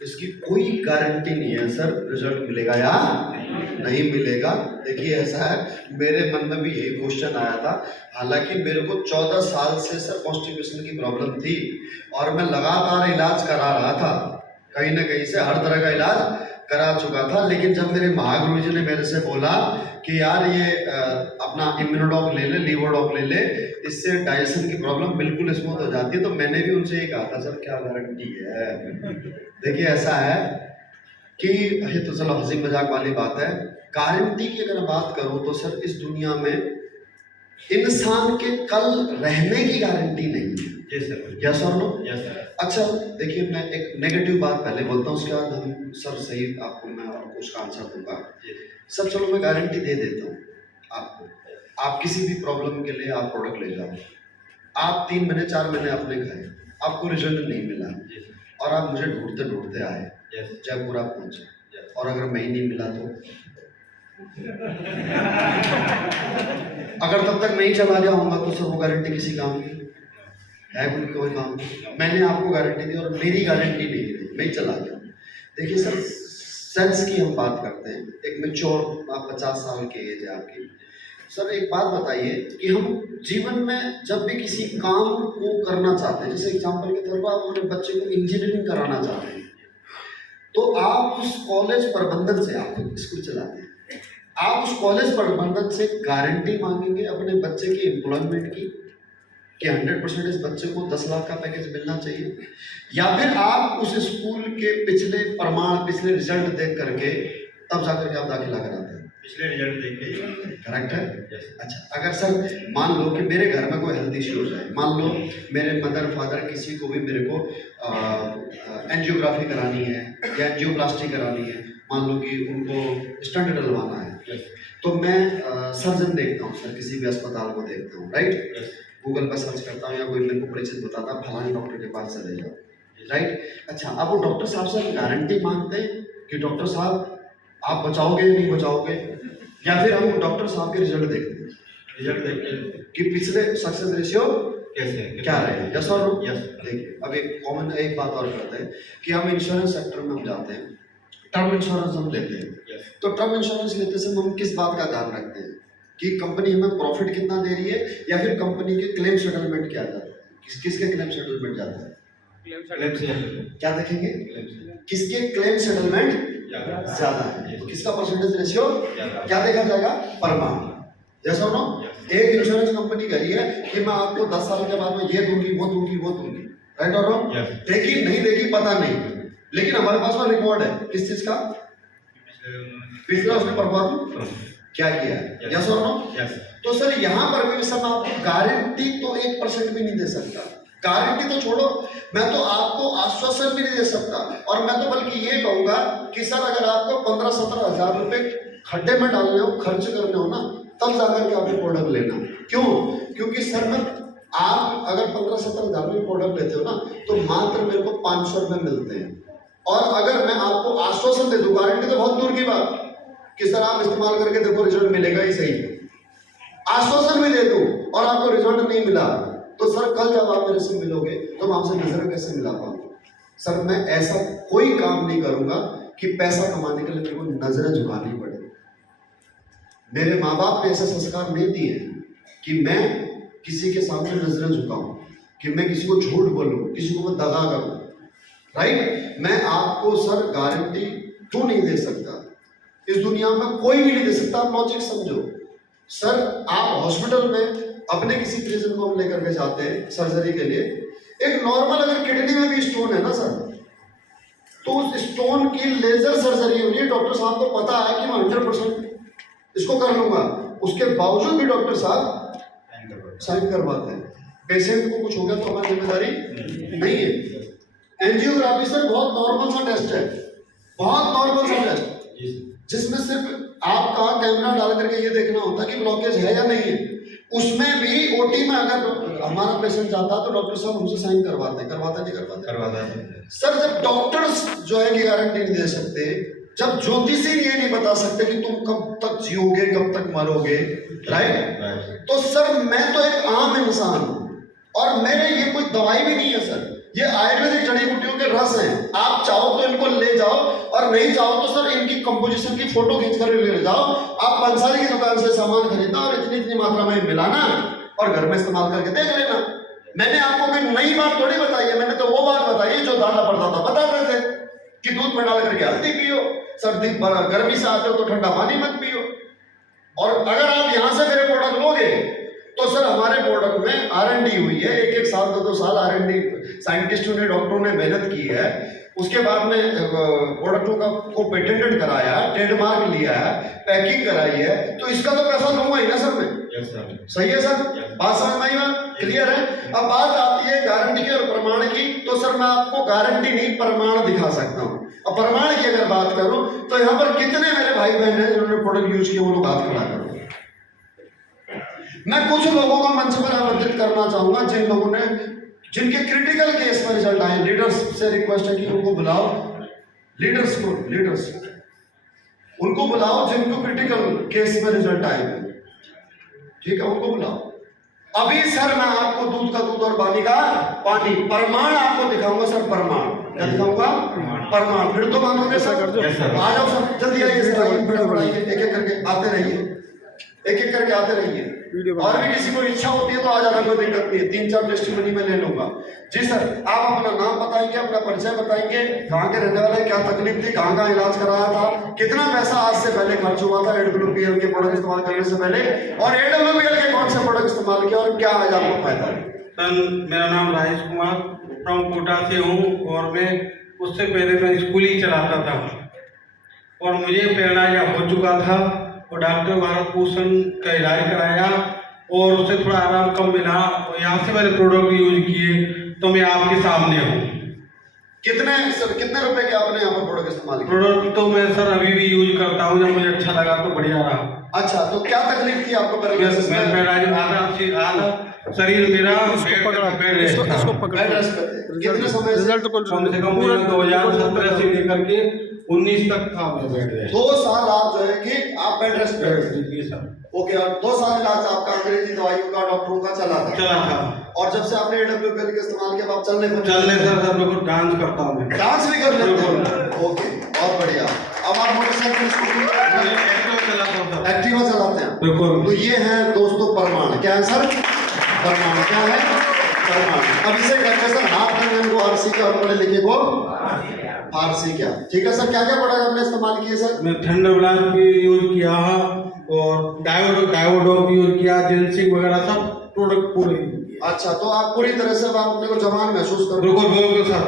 इसकी कोई गारंटी नहीं है सर रिजल्ट मिलेगा या नहीं मिलेगा। देखिए ऐसा है, मेरे मन में भी यही क्वेश्चन आया था। हालांकि मेरे को 14 साल से सर कॉन्स्टिपेशन की प्रॉब्लम थी और मैं लगातार इलाज करा रहा था, कहीं ना कहीं से हर तरह का इलाज करा चुका था। लेकिन जब मेरे महागुरु जी ने मेरे से बोला कि यार ये अपना इम्यूनोडॉक ले ले, लीवोडॉक ले ले, इससे डाइजेशन की प्रॉब्लम बिल्कुल स्मूथ हो जाती है, तो मैंने भी उनसे ये कहा था सर क्या गारंटी है। देखिए ऐसा है कि ये तो चलो हंसी मजाक वाली बात है, गारंटी की अगर बात करूं तो सर इस दुनिया में इंसान के कल रहने की गारंटी नहीं है। जी सर। यस और नो? Yes sir. अच्छा देखिए, मैं एक नेगेटिव बात पहले बोलता हूँ, उसके बाद हम सर सही आपको मैं आपको उसका आंसर दूंगा। सर चलो मैं गारंटी दे देता हूँ आपको, आप किसी भी प्रॉब्लम के लिए आप प्रोडक्ट ले जाओ, आप 3 महीने 4 महीने आपने खाए, आपको रिजल्ट नहीं मिला और आप मुझे ढूंढते ढूंढते आए, जयपुर आप पहुंचे, और अगर मैं ही नहीं मिला तो अगर तब तक नहीं चला जाऊंगा तो सर वो गारंटी किसी काम की है? कोई काम नहीं। मैंने आपको गारंटी दी और मेरी गारंटी नहीं दी, मैं ही चला गया। देखिए सर, सेंस की हम बात करते हैं, एक मैच्योर, आप 50 साल के एज है आपकी। सर एक बात बताइए कि हम जीवन में जब भी किसी काम को करना चाहते हैं, जैसे एग्जाम्पल के तौर पर आप अपने बच्चे को इंजीनियरिंग कराना चाहते हैं, तो आप उस कॉलेज प्रबंधन से, आप खुद स्कूल चलाते हैं, आप उस कॉलेज प्रबंधन से गारंटी मांगेंगे अपने बच्चे की एम्प्लॉयमेंट की कि 100% इस बच्चे को 10 लाख का पैकेज मिलना चाहिए, या फिर आप उस स्कूल के पिछले प्रमाण, पिछले रिजल्ट देख करके तब जाकर के आप दाखिला कराते हैं? पिछले रिजल्ट देख के। करेक्ट है। अच्छा, अगर सर मान लो कि मेरे घर में कोई हेल्थ इश्यू हो जाए, मान लो मेरे मदर फादर किसी को भी, मेरे को एंजियोग्राफी करानी है या एंजियोप्लास्टी करानी है, मान लो कि उनको स्टंट डलवाना है, तो मैं सर्जन देखता हूँ सर, किसी भी अस्पताल को देखता हूँ, राइट? गूगल पर सर्च करता हूँ या कोई मेरे को परिचित बताता है, फलाने डॉक्टर के पास चले जाओ, राइट? अच्छा, अब वो डॉक्टर साहब से गारंटी मांगते हैं कि डॉक्टर साहब आप बचाओगे नहीं बचाओगे, या फिर हम डॉक्टर साहब के रिजल्ट देखते हैं, रिजल्ट देख के कि पिछले सक्सेस रेशियो कैसे क्या रहे? यस और नो? यस। देखिए अब एक कॉमन एक बात और करते हैं कि हम इंश्योरेंस सेक्टर में हम जाते हैं, टर्म इंश्योरेंस हम लेते हैं, तो टर्म इंश्योरेंस लेते समय हम किस बात का ध्यान रखते हैं कि कंपनी हमें प्रॉफिट कितना दे रही है, या फिर कंपनी के क्लेम सेटलमेंट क्या जाता है, किसके क्लेम सेटलमेंट जाता है? क्लेम से क्या देखेंगे? किसके क्लेम सेटलमेंट ज्यादा है, किसका परसेंटेज रेशियो क्या देखा जाएगा? परमाण। यस और नो? एक इंश्योरेंस कंपनी कह रही है कि मैं आपको 10 साल के बाद में ये दूंगी, वो दूंगी, वो दूंगी, राइट और नो? देखी नहीं देखी पता नहीं, लेकिन हमारे पास में रिकॉर्ड है किस चीज का? पिछला उसने परफॉर्म क्या किया है। यस और नो? तो सर यहाँ पर भी सर आपको गारंटी तो 1% भी नहीं दे सकता, गारंटी तो छोड़ो, मैं तो आपको आश्वासन भी नहीं दे सकता, और मैं तो बल्कि ये कहूंगा कि सर अगर आपको 15-17 हजार रुपए खड्डे में डालने हो, खर्च करने हो ना, तब जाकर के आप प्रोडक्ट लेना। क्यों? क्योंकि सर मैं, आप अगर 15-17 हजार रुपये प्रोडक्ट लेते हो ना, तो मात्र मेरे को 500 रुपये मिलते हैं, और अगर मैं आपको आश्वासन दे दूं, गारंटी तो बहुत दूर की बात कि सर आप इस्तेमाल करके देखो रिजल्ट मिलेगा ही सही, आश्वासन भी दे दूं और आपको रिजल्ट नहीं मिला, तो सर कल जब आप मेरे से मिलोगे तो मैं आपसे नजर कैसे मिला पाऊंगा? सर मैं ऐसा कोई काम नहीं करूंगा कि पैसा कमाने के लिए मेरे को नजरें झुकानी पड़े। मेरे माँ बाप ने ऐसे संस्कार नहीं दिए कि मैं किसी के सामने नजरें झुकाऊं, कि मैं किसी को झूठ बोलूं, किसी को मैं दगा करूं, राइट? मैं आपको सर गारंटी क्यों नहीं दे सकता? इस दुनिया में कोई भी नहीं दे सकता। आप लॉजिक समझो सर, आप हॉस्पिटल में अपने किसी पेशेंट को हम लेकर के जाते हैं सर्जरी के लिए, एक नॉर्मल अगर किडनी में भी स्टोन है ना सर, तो उस स्टोन की लेजर सर्जरी हो रही है, डॉक्टर साहब को पता है कि मैं 100% इसको कर लूंगा, उसके बावजूद भी डॉक्टर साहब साइन करवाते हैं। पेशेंट को कुछ हो गया तो हमारी जिम्मेदारी नहीं है। एंजियोग्राफी सर बहुत नॉर्मल सा टेस्ट है, बहुत नॉर्मल सा टेस्ट, जिसमें सिर्फ आपका कैमरा डाल करके ये देखना होता है कि ब्लॉकेज है या नहीं है। उसमें भी ओटी में अगर हमारा पेशेंट जाता है तो डॉक्टर साहब हमसे साइन करवाते हैं, नहीं करवाते? सर जब डॉक्टर्स जो है कि गारंटी नहीं दे सकते, जब ज्योतिषी ये नहीं बता सकते कि तुम कब तक जियोगे, कब तक मरोगे, राइट? तो सर मैं तो एक आम इंसान हूं, और मेरे ये कोई दवाई भी नहीं है सर, ये आयुर्वेदिक जड़ी बूटियों के रस हैं। आप चाहो तो इनको और नहीं चाहो तो सर इनकी कंपोजिशन की फोटो खींच कर ले जाओ, आप पंसारी की दुकान से सामान खरीदना और इतनी इतनी मात्रा में मिलाना और घर में इस्तेमाल करके देख लेना। मैंने आपको कोई नई बात थोड़ी बताई है, मैंने तो वो बात बताई है जो दादा परदादा बताते थे कि दूध में डाल करके हल्दी पियो, सर्दी गर्मी से आते हो तो ठंडा पानी मत पियो। और अगर आप यहाँ से मेरे प्रोडक्ट लोगे तो सर हमारे प्रोडक्ट में R&D हुई है, एक साल 2 साल R&D साइंटिस्टों ने, डॉक्टरों ने मेहनत की है, उसके बाद में प्रोडक्टों को पेटेंटेड कराया, ट्रेडमार्क लिया है, पैकिंग कराई है, तो इसका तो पैसा लूंगा ही ना सर मैं। Yes sir. सही है सर, बात समझ में आई बात? क्लियर है? अब बात आती है गारंटी की और प्रमाण की, तो सर मैं आपको गारंटी नहीं प्रमाण दिखा सकता हूँ। अब प्रमाण की अगर बात करूं तो यहाँ पर कितने मेरे भाई बहन हैं जिन्होंने प्रोडक्ट यूज किए, वो लोग हाथ खड़ा करो। मैं कुछ लोगों को मंच पर आमंत्रित करना चाहूंगा जिन लोगों ने, जिनके क्रिटिकल केस में रिजल्ट आए। लीडर्स से रिक्वेस्ट है कि उनको बुलाओ, लीडर्स उनको बुलाओ जिनको क्रिटिकल केस में रिजल्ट आए, ठीक है, उनको बुलाओ। अभी सर मैं आपको दूध का दूध और पानी का पानी प्रमाण आपको दिखाऊंगा सर, प्रमाण क्या दिखाऊंगा? प्रमाण। फिर तो मानोगे सर? आ जाओ सर, जल्दी आइए सर, एक एक करके आते रहिए, एक एक करके आते रहिए। और भी किसी को इच्छा होती है तो आ जाना, कोई दिक्कत नहीं है, 3-4 टेस्टिमनी में ले लूंगा। जी सर, आप अपना नाम बताएंगे, अपना परिचय बताएंगे, कहाँ के रहने वाले, क्या तकलीफ थी, कहाँ इलाज कराया था, कितना पैसा आज से पहले खर्च हुआ था AWPL के प्रोडक्ट इस्तेमाल करने से पहले, और AWPL के कौन से प्रोडक्ट इस्तेमाल किया और क्या आज आपको फायदा है? मेरा नाम राजेश कुमार फ्रॉम कोटा से हूँ, और मैं उससे पहले मैं स्कूल ही चलाता था और मुझे पैरालाइज हो चुका था और डॉक्टर भारत भूषण का इलाज कराया और उससे थोड़ा आराम कम मिला और यहाँ से मैंने प्रोडक्ट यूज किए, तो मैं आपके सामने हूँ। कितने रुपए के आपने यहाँ पर प्रोडक्ट इस्तेमाल किया? प्रोडक्ट तो मैं सर अभी भी यूज करता हूँ, जब मुझे अच्छा लगा तो बढ़िया रहा। अच्छा, तो क्या तकलीफ थी आपको? पैरालाइज आधा शरीर मेरा बेड रेस्ट था। कितने समय से? कम से कम 2017 से लेकर के 19 तक था मैं बेड रेस्ट। 2 साल आप जो है कि आप बेड रेस्ट पे? ओके, और 2 साल इलाज आपका अंग्रेजी दवाइयों का, डॉक्टरों का चला था? और जब से आपने AWPL का इस्तेमाल किया आप चलने सर बिल्कुल डांस करता हूँ मैं। डांस भी कर लेते हैं? ओके, बहुत बढ़िया। अब आप मोटरसाइकिल, स्कूटी, एक्टिवा चलाते हैं? बिल्कुल। तो ये है दोस्तों प्रमाण। क्या है सर? प्रमाण। क्या है? प्रमाण। अब इसे करके सर हाथ में इनको RC का और पढ़े लिखे को RC क्या, ठीक है सर। क्या क्या प्रोडक्ट आपने इस्तेमाल किए सर? मैं थंडर ब्लास्ट भी यूज किया और डायोडो यूज किया, जेंसिंग वगैरह सब प्रोडक्ट पूरे। अच्छा, तो आप पूरी तरह से आप अपने को जवान महसूस कर? बिल्कुल सर।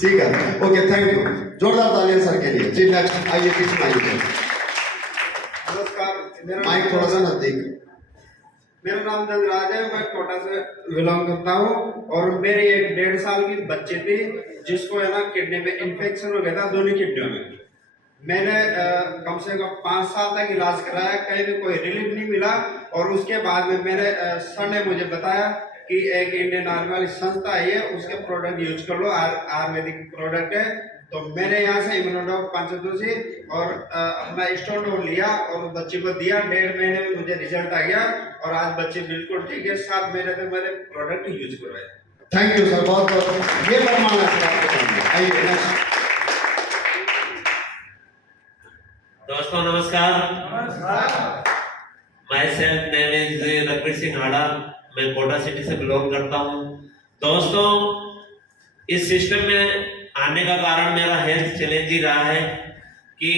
ठीक है, ओके, थैंक यू। जोरदार तालियां सर के लिए। जी नेक्स्ट आइए, पीछे आइए। नमस्कार, माइक थोड़ा सा नजदीक। मेरा नाम धनराज है, मैं कोटा से बिलोंग करता हूँ और मेरी एक 1.5 साल की बच्ची थी जिसको है ना किडनी में इन्फेक्शन हो गया था, दोनों किडनियों में। मैंने कम से कम 5 साल तक इलाज कराया, कहीं भी कोई रिलीफ नहीं मिला। और उसके बाद में मेरे सर ने मुझे बताया कि एक इंडियन आर्मी वाली संस्था है, उसके प्रोडक्ट यूज कर लो, आयुर्वेदिक प्रोडक्ट है। तो मैंने यहाँ से इम्यूनोडॉक 500 और अपना स्टोन लिया और बच्ची को दिया। 1.5 महीने में मुझे रिजल्ट आ गया और आज बच्चे बिल्कुल ठीक है। 7 महीने तक मैंने प्रोडक्ट यूज करवाया। थैंक यू सर, बहुत बहुत। ये प्रमाण है सर आपके। आइए नेक्स्ट। दोस्तों नमस्कार। Myself name is Ranveer Singh Hada, मैं कोटा सिटी से बिलोंग करता हूँ। दोस्तों, इस सिस्टम में आने का कारण मेरा हेल्थ चैलेंज ही रहा है कि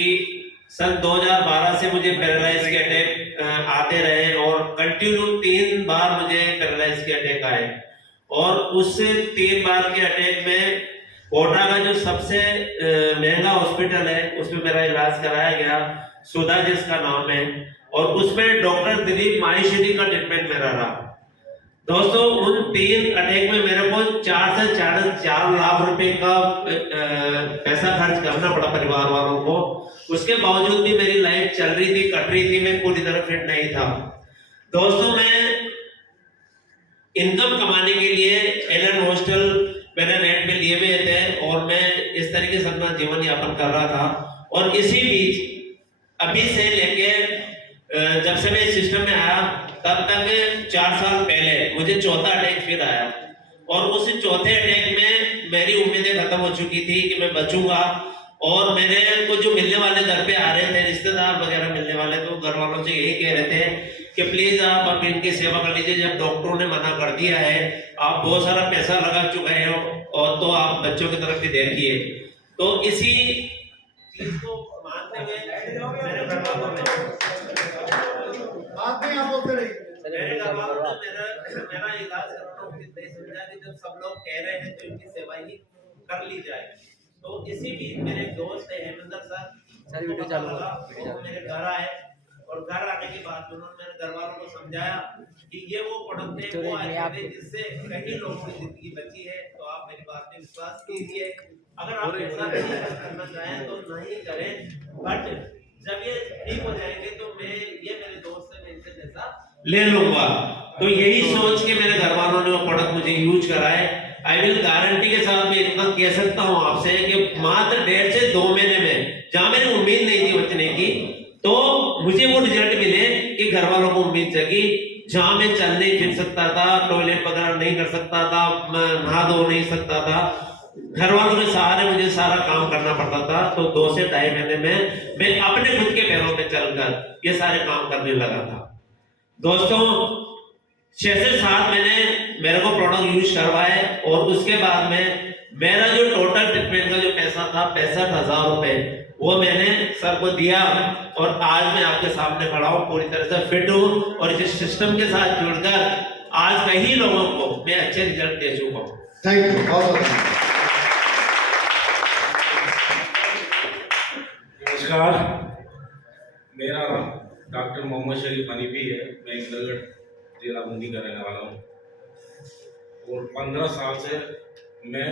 सन 2012 से मुझे पैरालाइज के अटैक आते रहे और कंटिन्यू 3 बार मुझे पैरालाइज के अटैक आए और उससे 3 बार के अटैक में कोटा का जो सबसे महंगा हॉस्पिटल है उसमें मेरा इलाज कराया गया, सुधा जिसका नाम है, और उसमें डॉक्टर दिलीप माहेश्वरी का ट्रीटमेंट मेरा रहा। दोस्तों, उन 3 अटैक में मेरे को 4 से 4.5 लाख रुपए का पैसा खर्च करना पड़ा परिवार वालों को। उसके बावजूद भी मेरी लाइफ चल रही थी, कट रही थी, मैं पूरी तरह फिट नहीं था। दोस्तों, मैं इनकम कमाने के लिए एलन हॉस्टल मैंने रेंट पे लिए हुए थे और मैं इस तरीके से अपना जीवन यापन कर रहा था। और इसी बीच अभी से लेके जब से मैं इस सिस्टम में आया तब तक 4 साल पहले मुझे 4था अटैक फिर आया और उस 4थे अटैक में मेरी उम्मीदें खत्म हो चुकी थी कि मैं बचूंगा। और मेरे को जो मिलने वाले घर पे आ रहे थे रिश्तेदार वगैरह मिलने वाले, तो घर वालों से यही कह रहे थे कि प्लीज आप अब इनकी सेवा कर लीजिए, जब डॉक्टरों ने मना कर दिया है, आप बहुत सारा पैसा लगा चुके हो और तो आप बच्चों की तरफ भी देखिए। तो इसी चीज को मानते हुए मेरे घर वालों ने मेरे घर वालों ने मेरा इलाज कराना उचित नहीं समझा कि जब सब लोग कह रहे हैं तो इनकी सेवा ही कर ली जाए। तो इसी बीच मेरे दोस्त है हेमेंद्र सर, वो मेरे घर आए और घर आने के बाद उन्होंने मेरे घर वालों को समझाया कि ये वो प्रोडक्ट है, वो आयुर्वेद है जिससे कई लोगों की जिंदगी बची है। तो आप मेरी बात पे विश्वास कीजिए, अगर आप ऐसा नहीं करना चाहें तो नहीं करें, बट जब ये ठीक हो जाएंगे तो मैं ये मेरे दोस्त से मैं इनसे पैसा ले लूंगा। तो यही सोच के मेरे घर वालों ने वो प्रोडक्ट मुझे यूज कराए। आई विल गारंटी के साथ मैं इतना कह सकता हूँ आपसे कि मात्र 1.5 से 2 महीने में, जहां मेरी उम्मीद नहीं थी बचने की, तो मुझे वो रिजल्ट मिले कि घर वालों को उम्मीद जगी। जहां मैं चल नहीं फिर सकता था, टॉयलेट वगैरह नहीं कर सकता था, मैं नहा धो नहीं सकता था, घर वालों के सहारे मुझे सारा काम करना पड़ता था। तो 2 से 2.5 महीने में मैं अपने खुद के पैरों पे चलकर ये सारे काम करने लगा था। दोस्तों 6 से 7 महीने मेरे को प्रोडक्ट यूज करवाए और उसके बाद में मेरा जो टोटल ट्रीटमेंट का जो पैसा था 65,000 रुपए, वो मैंने सर को दिया और आज मैं आपके सामने खड़ा हूँ, पूरी तरह से फिट हूँ और इस सिस्टम के साथ जुड़कर आज कई लोगों को मैं अच्छे रिजल्ट दे चुका हूँ। थैंक यू, बहुत बहुत नमस्कार, मेरा नाम डॉक्टर मोहम्मद शरीफ हनीफी है। मैं इंदरगढ़ जिला बूंदी का रहने वाला हूँ और 15 साल से मैं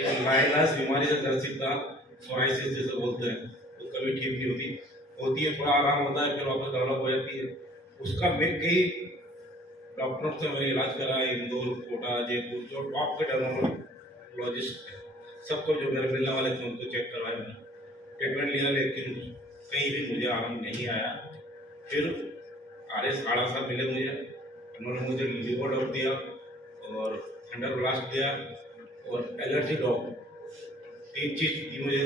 एक लाइलाज बीमारी से ग्रसित था। सोराइसिस जैसे बोलते हैं, तो कभी ठीक नहीं होती है, थोड़ा आराम होता है, फिर वापस डेवलप हो जाती है। उसका मैं कई डॉक्टरों से मैंने इलाज करा, इंदौर, कोटा, जयपुर, जो टॉप के डर्माटोलॉजिस्ट हैं, सबको जो मेरे मिलने वाले थे उनको चेक करवाया, मैंने ट्रीटमेंट लिया, लेकिन कहीं भी मुझे आराम नहीं आया। फिर RS आड़ा साहब मिले मुझे, उन्होंने मुझे लिवर डॉप दिया और थंडर ब्लास्ट दिया और एलर्जी डॉप, 3 चीज दी मुझे।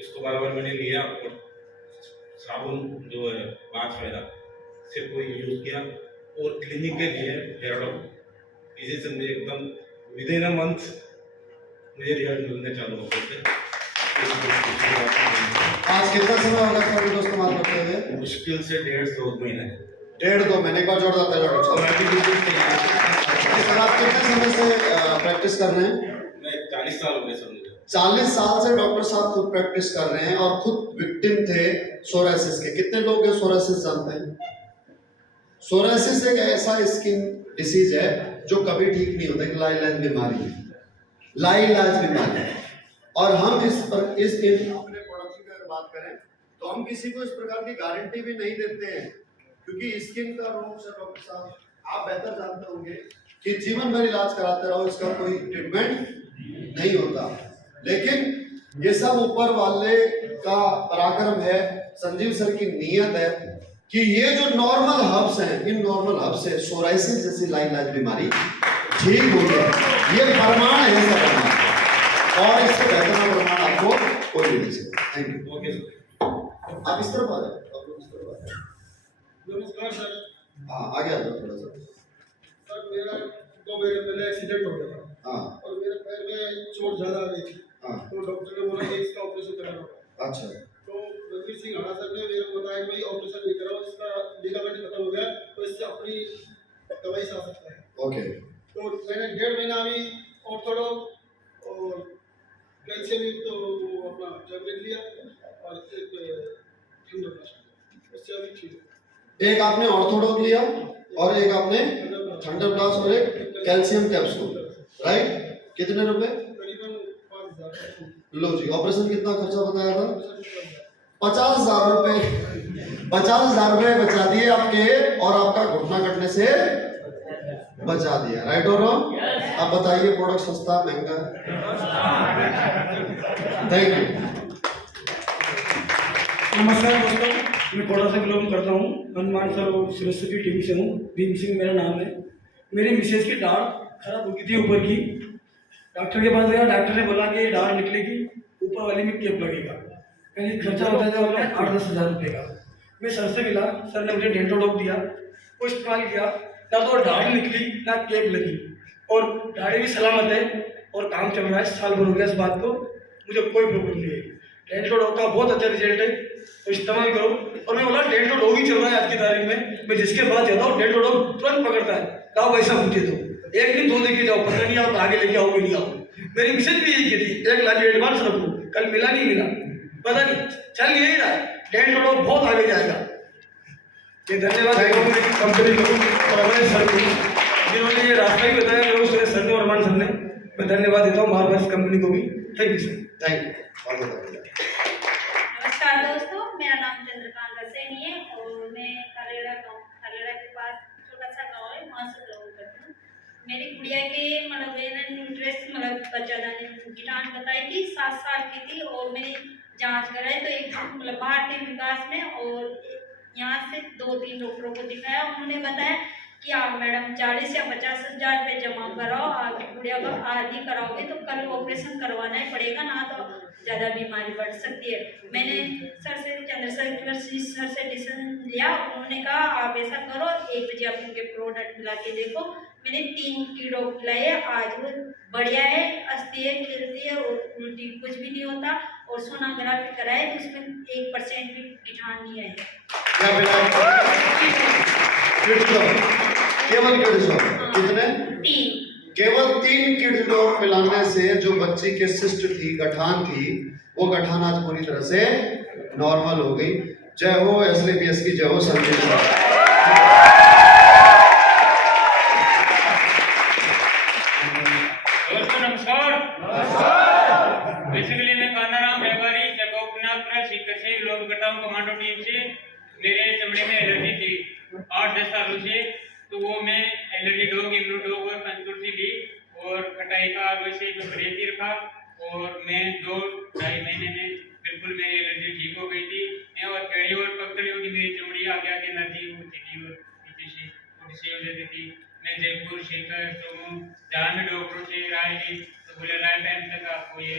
इसको बराबर मैंने लिया और साबुन जो है बाथ फायदा से कोई यूज किया और क्लिनिक के लिए हेयर डॉप, इसी से मुझे एकदम विदिन अ मंथ मुझे रिजल्ट मिलने चालू हो गए थे। आज कितना समय होगा सर वीडियो इस्तेमाल करते हुए? मुश्किल से 1.5-2 महीने। 1.5-2 महीने का जोड़ जाता है डॉक्टर और अभी बिल्कुल तैयार है। सर आप कितने समय से प्रैक्टिस कर रहे हैं? मैं 40 साल हो गए सर मुझे। 40 साल से डॉक्टर साहब खुद प्रैक्टिस कर रहे हैं और खुद विक्टिम थे सोरासिस के। कितने लोग हैं सोरासिस जानते हैं? सोरासिस एक ऐसा स्किन डिसीज है जो कभी ठीक नहीं होता, एक लाइलाज बीमारी है, लाइलाज बीमारी है। और हम अपने प्रोडक्ट की अगर बात करें तो हम किसी को इस प्रकार की गारंटी भी नहीं देते हैं, क्योंकि स्किन का रोग से डॉक्टर साहब आप बेहतर जानते होंगे कि जीवन भर इलाज कराते रहो, इसका कोई ट्रीटमेंट नहीं होता। लेकिन ये सब ऊपर वाले का पराक्रम है, संजीव सर की नीयत है कि ये जो नॉर्मल हर्ब्स हैं, इन नॉर्मल हर्ब्स से सोराइसिस जैसी लाइलाज बीमारी ठीक हो गई। ये प्रमाण है सर, और इससे बेहतर प्रमाण आपको कोई नहीं दे सकता। Thank you. ओके सर, आप इस तरफ आ जाए, आप लोग इस तरफ आ जाए। नमस्कार सर। हाँ आगे आ जाओ थोड़ा सा। सर मेरा 2 महीने पहले एक्सीडेंट हो गया था। हाँ और मेरे पैर में चोट ज़्यादा आ गई थी। हाँ तो डॉक्टर ने बोला कि इसका ऑपरेशन कराना होगा। अच्छा। तो रणवीर सिंह हाड़ा सर ने मेरे को बताया कि भाई ऑपरेशन नहीं कराओ, इसका लिगामेंट खत्म हो गया तो इससे अपनी दवाई से आ सकता है। ओके। तो मैंने 1.5 महीना अभी ऑर्थोडो और कैल्शियम तो अपना टैबलेट लिया और एक ठंडा ब्लास्ट, उससे अभी ठीक है। एक आपने ऑर्थोडॉक लिया और एक आपने थंडर ब्लास्ट और एक कैल्शियम कैप्सूल, राइट? कितने रुपए? करीबन 5,000। लो जी, ऑपरेशन कितना खर्चा बताया था? 50,000 रुपए। 50,000 रुपए बचा दिए आपके और आपका घुटना कटने से बचा दिया, राइट और रॉन्ग? अब बताइए प्रोडक्ट सस्ता महंगा? Thank you. नमस्कार दोस्तों, मैं कोटा से बिलोंग करता हूँ। हनुमान सर और फिलोसफी टीवी से हूँ। भीम सिंह मेरा नाम है। मेरी मिसेज की दाढ़ खराब हो गई थी ऊपर की। डॉक्टर के पास गया, डॉक्टर ने बोला कि दाढ़ निकलेगी ऊपर वाली में केप लगेगा। कहीं खर्चा होता है 8-10 हज़ार रुपये का। मैं सर से मिला, सर ने मुझे डेंटोडॉक दिया, वो इस्तेमाल किया, ना तो दाढ़ी निकली ना केप लगी, और दाढ़ी भी सलामत है और काम चल रहा है। साल भर हो गया इस बात को, मुझे कोई प्रॉब्लम नहीं है। डेंटोडॉक का बहुत अच्छा रिजल्ट है, तो इस्तेमाल करो। और मैं बोला डेंटोडॉक ही चल रहा है आज की तारीख में, मैं जिसके पास जाता हूँ डेंटोडॉक तुरंत पकड़ता है, लाओ वैसा पूछे तो एक दिन 2 लेके जाओ, पता नहीं आप आगे लेके आओगे नहीं आओ। मेरी मिसेज भी यही कहती, 1 लाख एडवांस रखो, कल मिला नहीं मिला, पता नहीं चल यही रहा है। डेंटोडॉक बहुत आगे जाएगा। ये धन्यवाद कंपनी को और हमारे सर को, जिन्होंने ये रास्ता ही बताया मेरे को, सर ने और अरमान सर ने। मैं धन्यवाद देता हूँ बार-बार इस कंपनी को भी। Thank you sir. Thank you. नमस्कार दोस्तों, मेरा नाम चंद्रकांत रसेनी है और मैं खालेड़ा के पास छोटा सा गाँव है, वहाँ से बिलोंग करती हूँ। मेरी गुड़िया के मतलब इंटरेस्ट बच्चा दाने कीटाणु बताई थी, 7 साल की थी और मैंने जांच कराई तो एक भारतीय विकास में, और यहाँ से 2-3 डॉक्टरों को दिखाया। उन्होंने बताया कि आप मैडम 40 या 50 हज़ार रुपये जमा कराओ, आपकी गुड़िया का आदि कराओगे तो कल ऑपरेशन करवाना ही पड़ेगा, ना तो ज़्यादा बीमारी बढ़ सकती है। मैंने सर से चंद्रशेखर सर से डिसीजन लिया, उन्होंने कहा आप ऐसा करो 1 बजे आप उनके प्रोडक्ट मिला के देखो। मैंने 3 कीड़ो खिलाए, आज वो बढ़िया है, हंसती है, खेलती है और उल्टी कुछ भी नहीं होता। और सोनोग्राफी कराए तो उसमें 1% भी कीटाणु नहीं आए। केवल किड्सो कितने? 3 केवल 3 किड्सो पिलाने से जो बच्ची के सिस्ट थी, गठान थी, वो गठान आज पूरी तरह से नॉर्मल हो गई। जय हो एसलीपीएस की, जय हो संदीप सर। बेसिकली मैं कानाराम व्यापारी जगोपनाथ सीकर से बिलोंग करता हूँ, कमांडो टीम से। मेरे चमड़े में एलर्जी थी 8-10 सालों से, तो वो मैं एलर्जी डॉग, इम्यूनोडॉग और पंचतुलसी ली और खटाई का वैसे जो परहेज ही रखा, और मैं 2-2.5 महीने में बिल्कुल मेरी एलर्जी ठीक हो गई थी। मैं और टेढ़ी और पकड़ी होगी मेरी चमड़ी आगे आगे एलर्जी होती थी और पीछे से थोड़ी सी हो जाती थी। मैं जयपुर सीकर तो जहाँ भी डॉक्टरों से राय ली तो बोले लाइफ टाइम तक आपको ये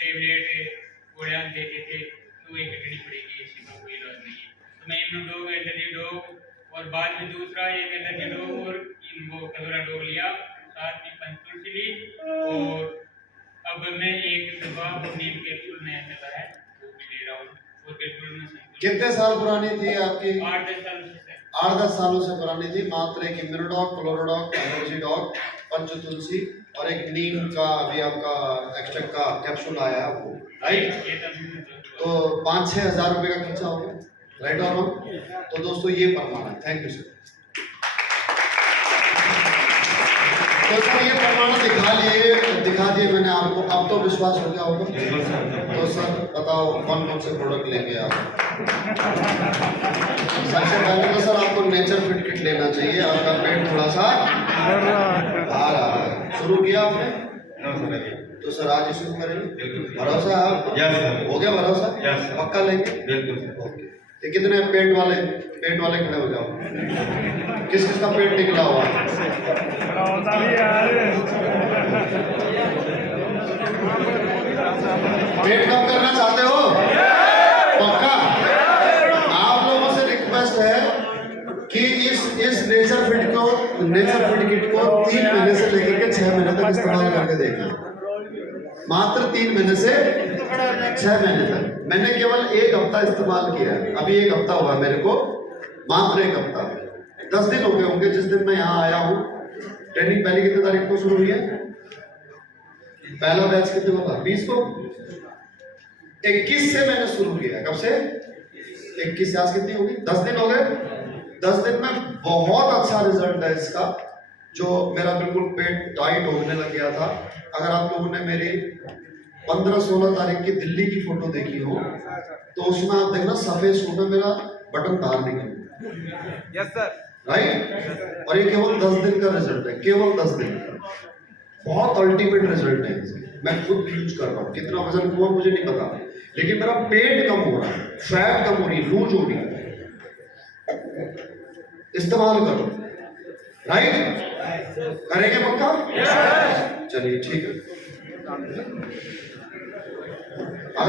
टेबलेट गोलियाँ देते थे, तो ये कटनी पड़ेगी, इसी का कोई इलाज नहीं है। तो मैं इम्यूनोडॉग, एलर्जी डॉग और बाद में दूसरा एक एलर्जी डॉग और वो कलोरा डॉग लिया, साथ में पंचतुलसी ली, और अब मैं एक डब्बा नीम कैप्सूल नया चला है वो भी ले रहा हूँ और बिल्कुल मैं कितने साल पुरानी थी आपकी? 8-10 सालों से। 8-10 सालों से पुरानी थी। मात्र एक इम्यूनोडॉग, क्लोरोडॉग, एलर्जी डॉग, पंचतुलसी और एक नीम का अभी आपका एक्सट्रैक्ट का कैप्सूल आया है वो, राइट? तो 5-6 हज़ार रुपये का खर्चा हो गया, राइट और रॉन्ग? तो दोस्तों ये प्रमाण है। Thank you sir. तो सर ये प्रमाण दिखा दिए मैंने आपको, अब तो विश्वास हो गया होगा। तो सर बताओ कौन कौन से प्रोडक्ट लेंगे आप? सबसे पहले तो सर आपको नेचर फिट किट लेना चाहिए, आपका पेट थोड़ा सा आ रहा है। शुरू किया आपने? तो सर आज ही शुरू करेंगे, भरोसा है आपको? हो गया भरोसा? पक्का लेंगे? बिल्कुल। ओके, ये कितने पेट वाले खड़े हो जाओ। किस किस का पेट निकला हुआ? पेट कम करना चाहते हो? पक्का? आप लोगों से रिक्वेस्ट है कि इस नेचर फिट किट को 3 महीने से लेकर के 6 महीने तक इस्तेमाल करके देखना। मात्र 3 महीने से 6 महीने तक। मैंने केवल 1 हफ्ता इस्तेमाल किया है, अभी 1 हफ्ता हुआ मेरे को, मात्र 1 हफ्ता। 10 दिन हो गए होंगे जिस दिन मैं यहाँ आया हूँ। ट्रेनिंग पहली कितनी तारीख को शुरू हुई है? पहला बैच कितने को था? 20 को। 21 से मैंने शुरू किया। कब से? 21 से। आज कितनी होगी? 10 दिन हो गए। 10 दिन में बहुत अच्छा रिजल्ट है इसका, जो मेरा बिल्कुल पेट टाइट होने लग गया था। अगर आप लोगों ने मेरी 15-16 तारीख की दिल्ली की फोटो देखी हो तो उसमें आप देखना सफेद सूट में मेरा बटन बाहर निकल। Yes sir. राइट? और ये केवल 10 दिन का रिजल्ट है, केवल 10 दिन का। बहुत अल्टीमेट रिजल्ट है। मैं खुद यूज कर रहा हूँ। कितना वजन हुआ मुझे नहीं पता, लेकिन मेरा पेट कम हो रहा है, फैट कम हो रही है, लूज हो रही है। इस्तेमाल करो, राइट? करेंगे पक्का? चलिए ठीक है।